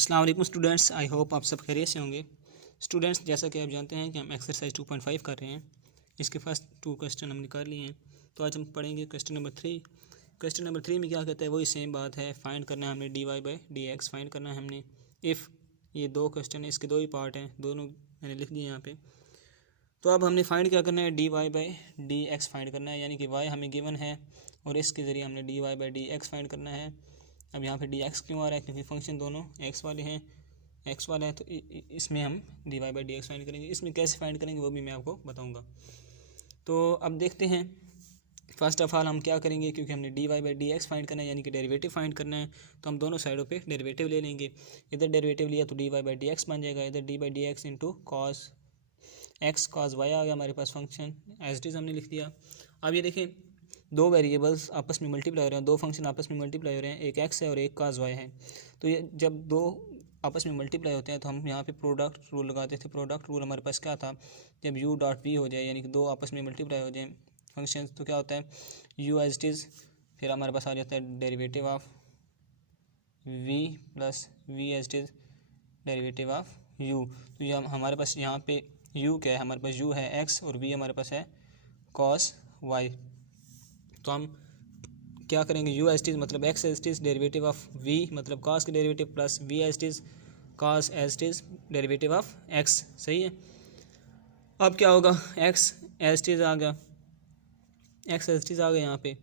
अस्सलाम वालेकुम students, I hope आप सब खैरियत से होंगे। स्टूडेंट्स, जैसा कि आप जानते हैं कि हम एक्सरसाइज 2.5 कर रहे हैं। इसके फर्स्ट 2 क्वेश्चन हम निकाल लिए हैं, तो आज हम पढ़ेंगे क्वेश्चन नंबर 3। क्वेश्चन नंबर 3 में क्या कहता है, वही सेम बात है। फाइंड करना है हमने dy/dx फाइंड करना है हमने। इफ़ ये दो क्वेश्चन है, इसके दो ही पार्ट हैं, दोनों मैंने लिख दिए यहाँ पे। तो अब हमने फाइंड क्या करना है, dy/dx फाइंड करना है, यानी कि y हमें गिवन है और इसके ज़रिए हमने dy/dx फाइंड करना है। अब यहाँ पे dx क्यों आ रहा है, क्योंकि फंक्शन दोनों x वाले हैं, x वाला है, तो इसमें हम dy/dx फाइंड करेंगे। इसमें कैसे फाइंड करेंगे वो भी मैं आपको बताऊंगा। तो अब देखते हैं, फर्स्ट ऑफ ऑल हम क्या करेंगे, क्योंकि हमने dy/dx फाइंड करना है यानी कि डेरिवेटिव फाइंड करना है, तो हम दोनों साइडों पे डेरिवेटिव ले लेंगे। इधर डेरिवेटिव लिया तो dy/dx बन जाएगा, इधर dy/dx into cos x cos y आ गया हमारे पास फंक्शन, एज इट इज़ हमने लिख दिया। अब ये देखें, दो वेरिएबल्स आपस में मल्टीप्लाई हो रहे हैं, दो फंक्शन आपस में मल्टीप्लाई हो रहे हैं, एक x है और एक cos y है। तो ये जब दो आपस में मल्टीप्लाई होते हैं तो हम यहाँ पे प्रोडक्ट रूल लगाते थे। प्रोडक्ट रूल हमारे पास क्या था, जब u डॉट v हो जाए यानी कि दो आपस में मल्टीप्लाई हो जाए फंक्शन, तो क्या होता है u एज इट इज़, फिर हमारे पास आ जाता है derivative of v plus v as it is derivative of u। तो ये हमारे पास यहाँ पे u क्या है, हमारे पास u है x और v हमारे पास है cos y। तो हम क्या करेंगे, u एज इट इज़ मतलब x as it is derivative of v मतलब cos के derivative plus v as it is cos as it is derivative of x। सही है। अब क्या होगा, x एज इट इज़ आ गया, x एज इट इज़ आ गया यहाँ पे।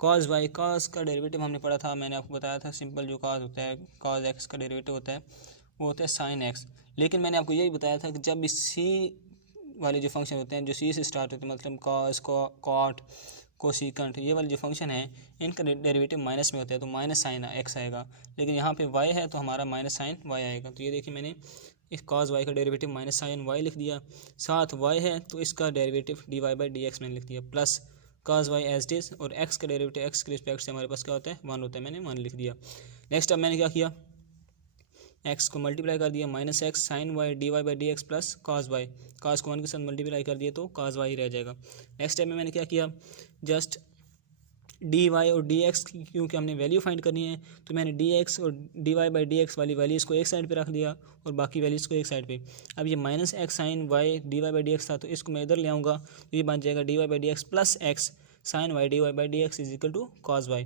cos y, cos का डेरिवेटिव हमने पढ़ा था, मैंने आपको बताया था, सिंपल जो cos होता है, cos x का डेरिवेटिव होता है वो होता है sin x। लेकिन मैंने आपको यही बताया था कि जब इस c वाले जो फंक्शन होते हैं, जो c से स्टार्ट होते हैं, मतलब cos cot कोसिकेंट, ये वाले जो फंक्शन है इनका डेरिवेटिव माइनस में होता है, तो माइनस साइन x आएगा। लेकिन यहाँ पे y है तो हमारा माइनस साइन y आएगा। तो ये देखिए, मैंने इस cos y का डेरिवेटिव माइनस साइन y लिख दिया, साथ y है तो इसका डेरिवेटिव dy/dx मैंने लिख दिया, plus cos y as it is, और x का डेरिवेटिव x के रिस्पेक्ट से हमारे पास क्या होता है, 1 होता है, मैंने 1 लिख दिया। नेक्स्ट अब मैंने क्या किया, x को मल्टीप्लाई कर दिया, minus x sine y dy/dx plus cos y, cos को 1 के साथ मल्टीप्लाई कर दिया तो cos y रह जाएगा। नेक्स्ट स्टेप में मैंने क्या किया, जस्ट dy और dx की क्योंकि हमने वैल्यू फाइंड करनी है, तो मैंने dx और dy/dx वाली वैल्यूज़ को एक साइड पे रख दिया और बाकी वैल्यूज़ को एक साइड पे। अब ये minus x sine y dy/dx था, तो इसको मैं इधर ले आऊँगा, तो ये बन जाएगा dy/dx plus x sine y dy/dx is equal to cos y।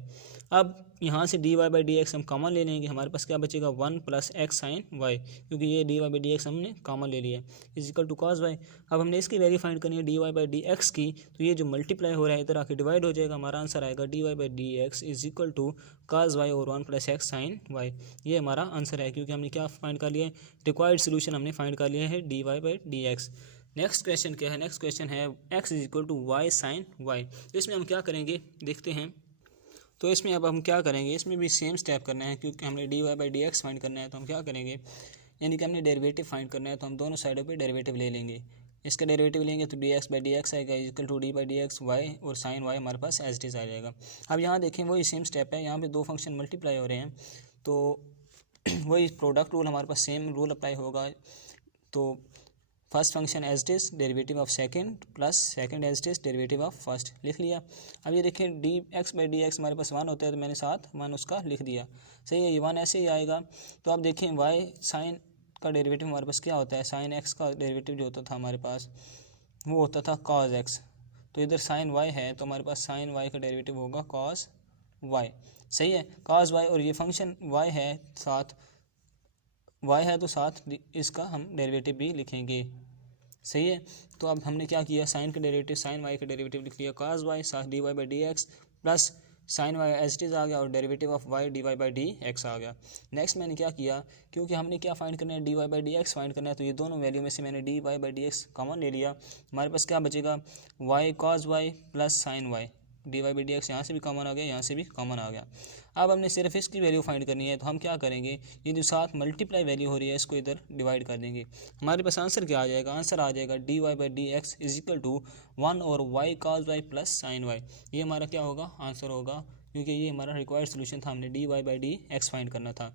अब यहाँ से dy/dx हम कॉमन ले लेंगे, हमारे पास क्या बचेगा, 1 प्लस एक्स साइन वाई, क्योंकि ये dy/dx हमने कॉमन ले लिया is equal to cos y। अब हमने इसकी वैल्यू फाइंड करनी है dy/dx की, तो ये जो मल्टीप्लाई हो रहा है इधर आके डिवाइड हो जाएगा, हमारा आंसर आएगा dy/dx is equal to cos y और 1 प्लस एक्स साइन वाई। ये हमारा आंसर है, क्योंकि हमने क्या फाइंड कर लिया है, रिक्वायर्ड सोल्यूशन हमने फाइंड कर लिया है dy/dx। नेक्स्ट क्वेश्चन क्या है, नेक्स्ट क्वेश्चन है x is equal to y sine y. तो इसमें हम क्या करेंगे देखते हैं। तो इसमें अब हम क्या करेंगे, इसमें भी सेम स्टेप करना है, क्योंकि हमने dy/dx फाइंड करना है, तो हम क्या करेंगे, यानी कि हमने डेरिवेटिव फाइंड करना है, तो हम दोनों साइडों पे डेरिवेटिव ले लेंगे। इसका डेरिवेटिव लेंगे तो dx/dx आएगा इक्वल टू d/dx y, और साइन y हमारे पास एज इट इज़ आ जाएगा। अब यहाँ देखें, वही सेम स्टेप है, यहाँ पे दो फंक्शन मल्टीप्लाई हो रहे हैं, तो वही प्रोडक्ट रूल हमारे पास सेम रूल अप्लाई होगा। तो first function as it is derivative of second plus second as it is derivative of first लिख लिया। अब ये देखें, dx/dx हमारे पास 1 होता है, तो मैंने साथ 1 उसका लिख दिया। सही है, ये 1 ऐसे ही आएगा। तो अब देखें, y साइन का डेरिवेटिव हमारे पास क्या होता है, साइन x का डेरिवेटिव जो होता था हमारे पास वो होता था cos x। तो इधर साइन y है तो हमारे पास साइन y का डेरिवेटिव होगा cos y। सही है, cos y, और ये फंक्शन y है, साथ y है तो साथ इसका हम डेरिवेटिव भी लिखेंगे। सही है। तो अब हमने क्या किया, साइन का डेरिवेटिव साइन y का डेरिवेटिव लिख लिया cos y, साथ dy/dx plus sine y as it is आ गया, और डेरिवेटिव ऑफ y dy/dx आ गया। नेक्स्ट मैंने क्या किया, क्योंकि हमने क्या फाइंड करना है, dy/dx फाइंड करना है, तो ये दोनों वैल्यू में से मैंने dy/dx कॉमन ले लिया। हमारे पास क्या बचेगा, y cos y plus sine y, dy/dx यहाँ से भी कॉमन आ गया, यहाँ से भी कॉमन आ गया। अब हमने सिर्फ इसकी वैल्यू फाइंड करनी है, तो हम क्या करेंगे, ये जो साथ मल्टीप्लाई वैल्यू हो रही है इसको इधर डिवाइड कर देंगे। हमारे पास आंसर क्या आ जाएगा, आंसर आ जाएगा dy/dx इज इक्वल टू 1 और y cos y plus sine y। ये हमारा क्या होगा, आंसर होगा, क्योंकि ये हमारा रिक्वायर्ड सोल्यूशन था, हमने dy/dx फाइंड करना था।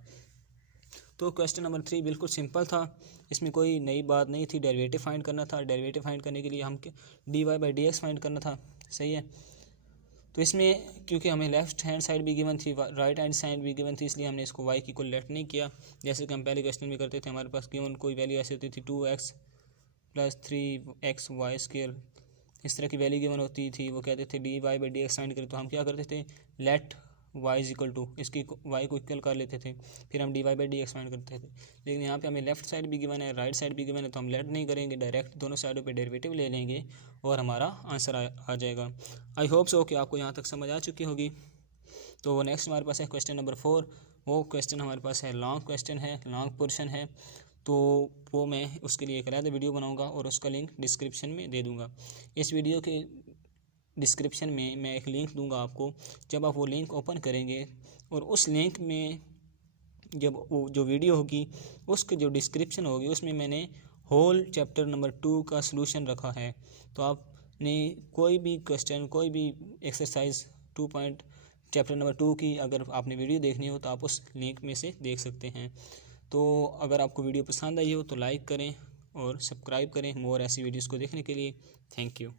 तो क्वेश्चन नंबर 3 बिल्कुल सिंपल था, इसमें कोई नई बात नहीं थी, डेरिवेटिव फाइंड करना था। डेरिवेटिव फाइंड करने के लिए हम dy/dx फाइंड करना था। सही है। तो इसमें क्योंकि हमें लेफ्ट हैंड साइड भी गिवन थी, राइट हैंड साइड भी गिवन थी, इसलिए हमने इसको वाई की इक्वल लेट नहीं किया। जैसे कि हम पहले क्वेश्चन में करते थे, हमारे पास गिवन कोई वैल्यू ऐसी होती थी 2x + 3xy², इस तरह की वैल्यू गिवन होती थी। वो कहते थे dy/dx फाइंड करें, तो हम क्या करते थे, लेट y = इसकी y को इक्वल कर लेते थे, फिर हम dy/dx फाइंड करते थे। लेकिन यहाँ पे हमें लेफ्ट साइड भी गिवन है, राइट साइड भी गिवन है, तो हम लेट नहीं करेंगे, डायरेक्ट दोनों साइडों पे डेरिवेटिव ले लेंगे और हमारा आंसर आ जाएगा। आई होप सो कि आपको यहाँ तक समझ आ चुकी होगी। तो नेक्स्ट हमारे पास है क्वेश्चन नंबर 4। वो क्वेश्चन हमारे पास है लॉन्ग क्वेश्चन है, लॉन्ग पोर्शन है, तो वो मैं उसके लिए एक अलग वीडियो बनाऊंगा और उसका लिंक डिस्क्रिप्शन में दे दूंगा। इस वीडियो के डिस्क्रिप्शन में मैं एक लिंक दूंगा आपको। जब आप वो लिंक ओपन करेंगे और उस लिंक में जब वो जो वीडियो होगी उसके जो डिस्क्रिप्शन होगी उसमें मैंने होल चैप्टर नंबर 2 का सलूशन रखा है। तो आपने कोई भी क्वेश्चन, कोई भी एक्सरसाइज चैप्टर नंबर 2 की अगर आपने वीडियो देखनी हो तो आप उस लिंक में से देख सकते हैं। तो अगर आपको वीडियो पसंद आई हो तो लाइक करें और सब्सक्राइब करें मोर ऐसी वीडियोज़ को देखने के लिए। Thank you.